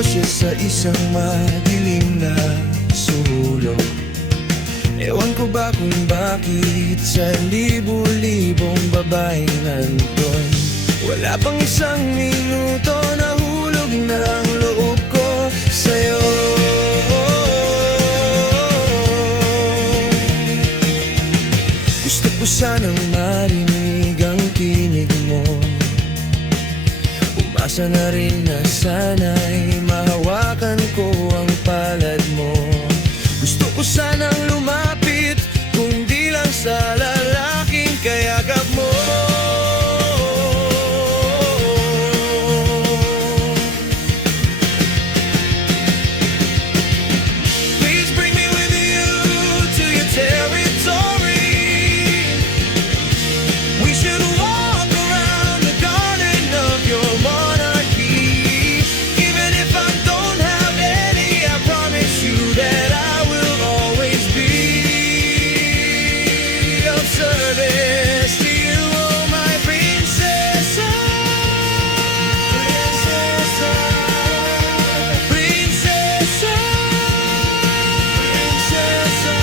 siya sa isang madilim na sulok. Ewan ko ba kung bakit sa libu-libong babaeng nandun, wala pang isang minuto, nahulog na ang loob ko sa'yo. Gusto ko sanang marinig ang tinig mo, umasa na rin na sana'y mahawakan ko ang palad mo. Gusto ko sanang lumapit, kung di lang sa lalaking kayakap mo. Please bring me with you to your territory. We should walk around the garden of your monarchy. Even if I don't have any, I promise you that I will always be of service to you, oh my princesa. Princesa, princesa, princesa.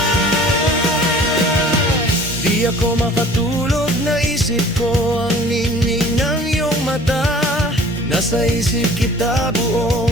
Di ako makatulog, naisip ko ang ningning ng iyong mata. Nasa isip kita buong